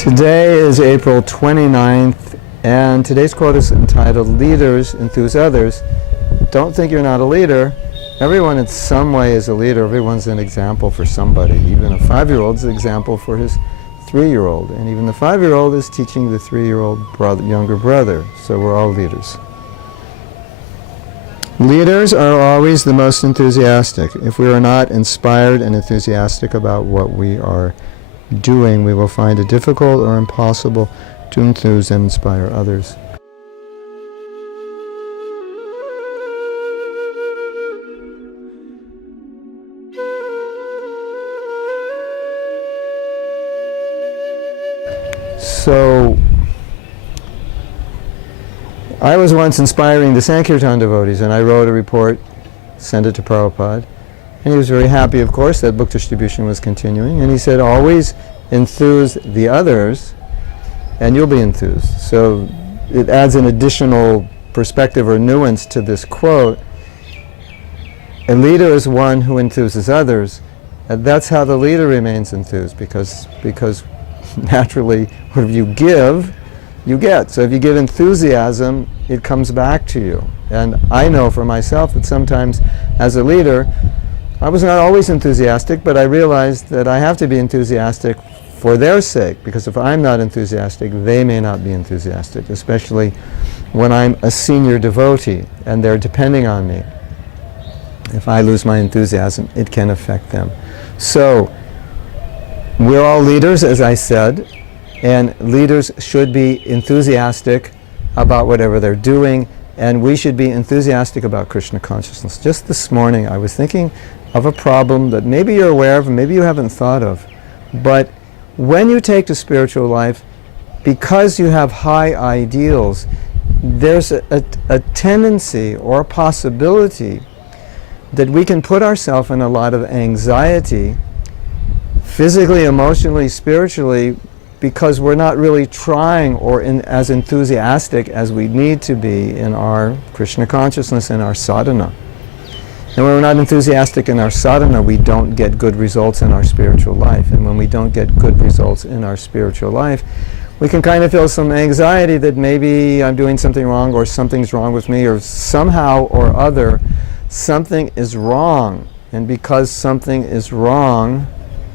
Today is April 29th, and today's quote is entitled, "Leaders enthuse others." Don't think you're not a leader. Everyone in some way is a leader. Everyone's an example for somebody. Even a 5-year-old is an example for his 3-year-old. And even the 5-year-old is teaching the 3-year-old younger brother. So we're all leaders. Leaders are always the most enthusiastic. If we are not inspired and enthusiastic about what we are doing, we will find it difficult or impossible to enthuse and inspire others. So, I was once inspiring the Sankirtan devotees, and I wrote a report, sent it to Prabhupada, and he was very happy, of course, that book distribution was continuing, and he said, always enthuse the others, and you'll be enthused. So it adds an additional perspective or nuance to this quote. A leader is one who enthuses others, and that's how the leader remains enthused, because naturally, whatever you give, you get. So if you give enthusiasm, it comes back to you. And I know for myself that sometimes as a leader, I was not always enthusiastic, but I realized that I have to be enthusiastic for their sake, because if I'm not enthusiastic, they may not be enthusiastic, especially when I'm a senior devotee and they're depending on me. If I lose my enthusiasm, it can affect them. So, we're all leaders, as I said, and leaders should be enthusiastic about whatever they're doing, and we should be enthusiastic about Krishna consciousness. Just this morning I was thinking of a problem that maybe you're aware of and maybe you haven't thought of, but when you take to spiritual life, because you have high ideals, there's a tendency or a possibility that we can put ourselves in a lot of anxiety, physically, emotionally, spiritually, because we're not really trying or as enthusiastic as we need to be in our Krishna consciousness and our sadhana. And when we're not enthusiastic in our sadhana, we don't get good results in our spiritual life. And when we don't get good results in our spiritual life, we can kind of feel some anxiety that maybe I'm doing something wrong, or something's wrong with me, or somehow or other something is wrong. And because something is wrong,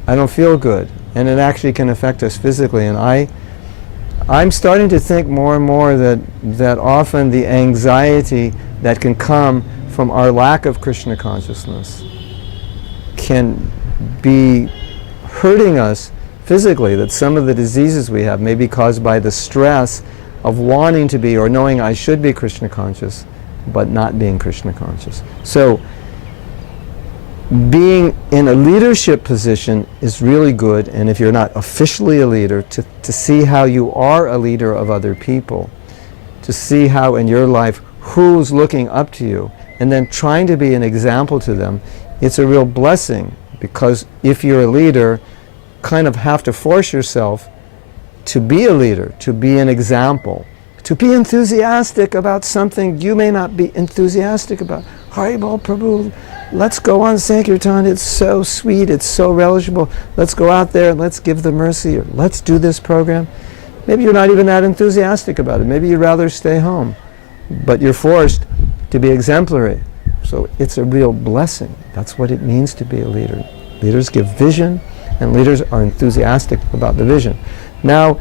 I don't feel good. And it actually can affect us physically. And I'm starting to think more and more that often the anxiety that can come from our lack of Krishna consciousness can be hurting us physically, that some of the diseases we have may be caused by the stress of wanting to be or knowing I should be Krishna conscious, but not being Krishna conscious. So, being in a leadership position is really good, and if you're not officially a leader, to see how you are a leader of other people, to see how in your life who's looking up to you, and then trying to be an example to them, it's a real blessing, because if you're a leader, kind of have to force yourself to be a leader, to be an example, to be enthusiastic about something you may not be enthusiastic about. Haribol Prabhu, let's go on Sankirtan, it's so sweet, it's so relishable, let's go out there and let's give the mercy, or let's do this program. Maybe you're not even that enthusiastic about it, maybe you'd rather stay home, but you're forced to be exemplary. So it's a real blessing. That's what it means to be a leader. Leaders give vision, and leaders are enthusiastic about the vision. Now,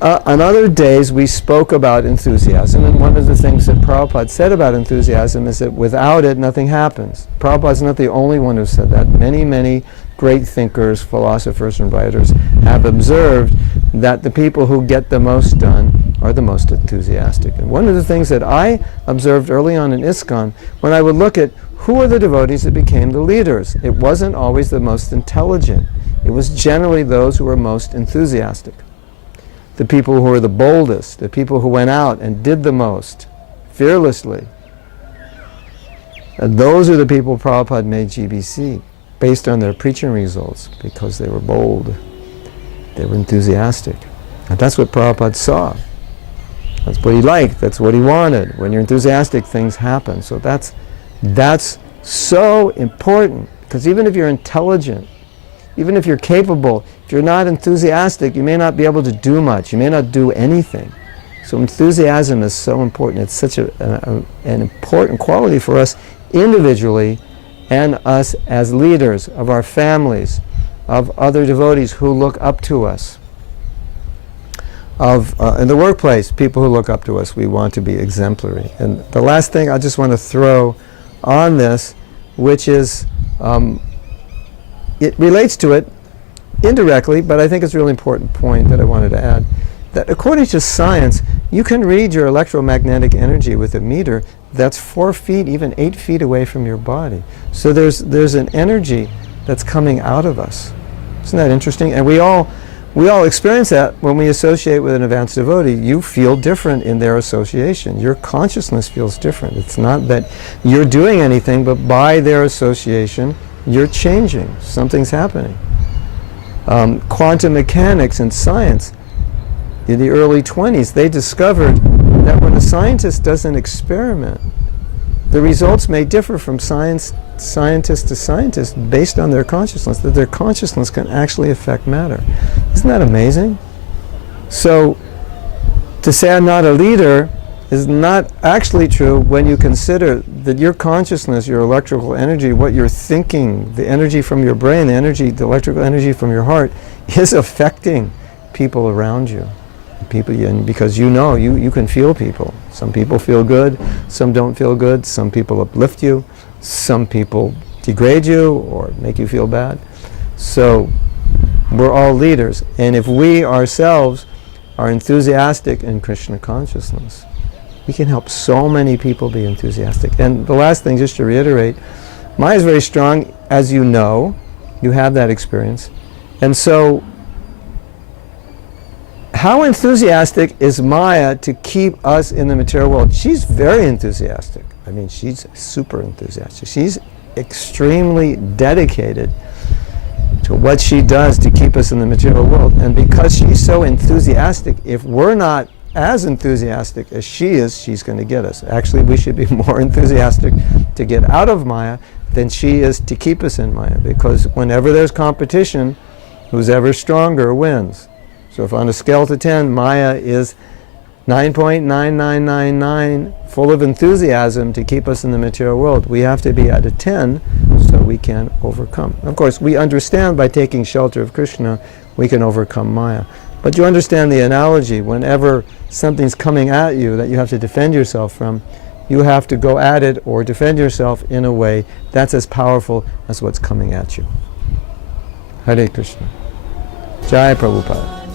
on other days we spoke about enthusiasm, and one of the things that Prabhupada said about enthusiasm is that without it nothing happens. Prabhupada's not the only one who said that. Many, many great thinkers, philosophers and writers have observed that the people who get the most done are the most enthusiastic. And one of the things that I observed early on in ISKCON, when I would look at who are the devotees that became the leaders, it wasn't always the most intelligent. It was generally those who were most enthusiastic. The people who were the boldest, the people who went out and did the most, fearlessly. And those are the people Prabhupada made GBC, based on their preaching results, because they were bold, they were enthusiastic. And that's what Prabhupada saw. That's what he liked, that's what he wanted. When you're enthusiastic, things happen. So that's so important, because even if you're intelligent, even if you're capable, if you're not enthusiastic, you may not be able to do much. You may not do anything. So enthusiasm is so important. It's such an important quality for us individually and us as leaders of our families, of other devotees who look up to us. In the workplace, people who look up to us, we want to be exemplary. And the last thing I just want to throw on this, which is, it relates to it indirectly, but I think it's a really important point that I wanted to add, that according to science, you can read your electromagnetic energy with a meter that's 4 feet, even 8 feet away from your body. So there's an energy that's coming out of us. Isn't that interesting? And we all experience that when we associate with an advanced devotee. You feel different in their association. Your consciousness feels different. It's not that you're doing anything, but by their association, you're changing. Something's happening. Quantum mechanics and science, in the early 20s, they discovered that when a scientist does an experiment, the results may differ from scientist to scientist based on their consciousness, that their consciousness can actually affect matter. Isn't that amazing? So, to say I'm not a leader is not actually true when you consider that your consciousness, your electrical energy, what you're thinking, the energy from your brain, the electrical energy from your heart, is affecting people around you. And because you know, you can feel people. Some people feel good, some don't feel good, some people uplift you, some people degrade you or make you feel bad. So we're all leaders, and if we ourselves are enthusiastic in Krishna consciousness, we can help so many people be enthusiastic. And the last thing, just to reiterate, Maya is very strong, as you know, you have that experience. And so how enthusiastic is Maya to keep us in the material world? She's very enthusiastic. I mean, she's super enthusiastic. She's extremely dedicated to what she does to keep us in the material world. And because she's so enthusiastic, if we're not as enthusiastic as she is, she's going to get us. Actually, we should be more enthusiastic to get out of Maya than she is to keep us in Maya, because whenever there's competition, who's ever stronger wins. So if on a scale to 10, Maya is 9.9999, full of enthusiasm to keep us in the material world, we have to be at a 10 so we can overcome. Of course, we understand by taking shelter of Krishna, we can overcome Maya. But you understand the analogy. Whenever something's coming at you that you have to defend yourself from, you have to go at it or defend yourself in a way that's as powerful as what's coming at you. Hare Krishna. Jai Prabhupada.